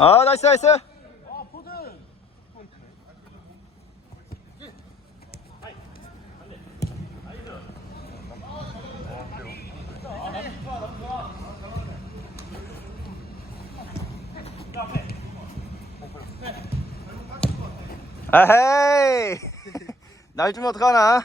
아 나이스 나이스. 아헤이. 날 주면 어떡하나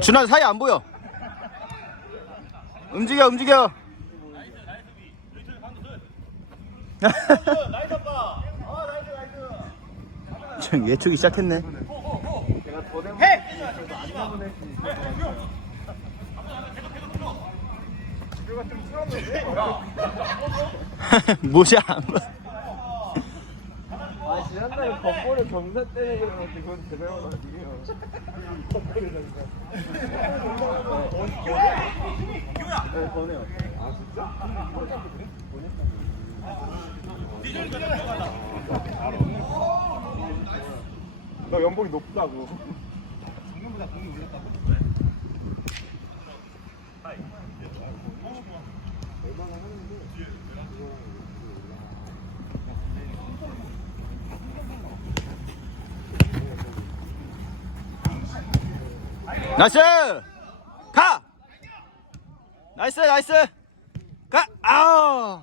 준아 사이 안 보여. 움직여 움직여 지금 예측이 시작했네 아 지난달에 겉볼에 경사 때문에 그러는데 그건 제대로 아니에요 네 권해요 아 진짜? 너 연봉이 높다고. 나이스! 가! 나이스 나이스 가 아우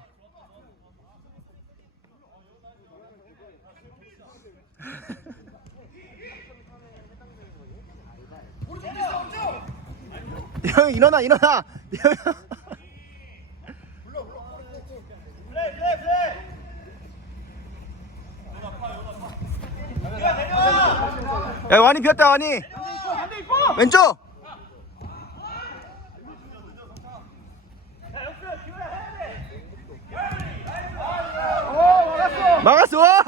형 일어나 일어나. 야 완이 비었다 완이. 왼쪽. 막았어 와!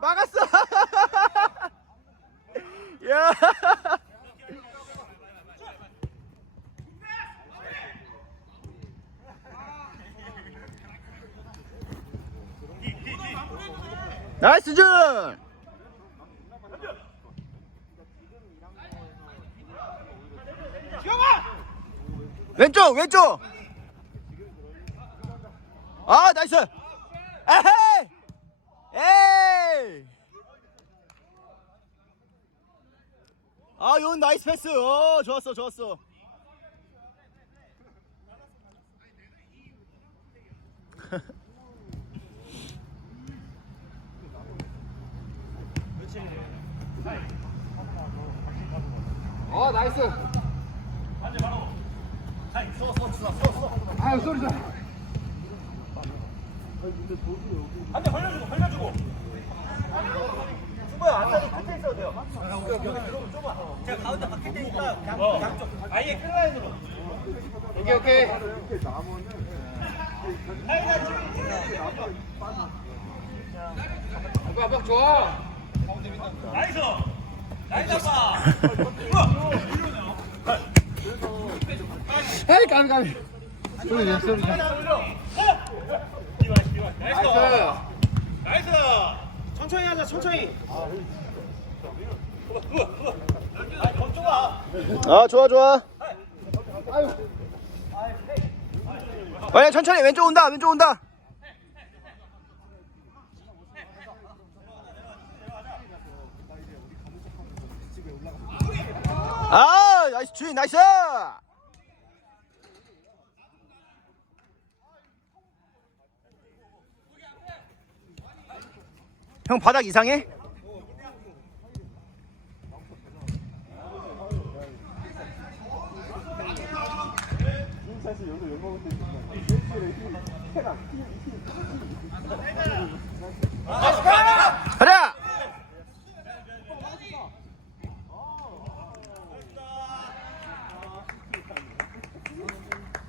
막았어 야 나이스 준 왼쪽 왼쪽! 아 나이스! 에헤이! 에이! 아 이건 나이스 패스. 어 좋았어 좋았어 어 나이스. 아유 쏘리 쏘리. 오케이 오케이. 아빠 아빠 좋아 에이 까비 까비 쏘리 쏘리 나이스 천천히 하자 천천히 아 좋아 좋아 아니 천천히 왼쪽 온다 왼쪽 온다 아 나이스 주인 나이스 형 바닥 이상해? 사실 여기서 욕 먹을 때 있으면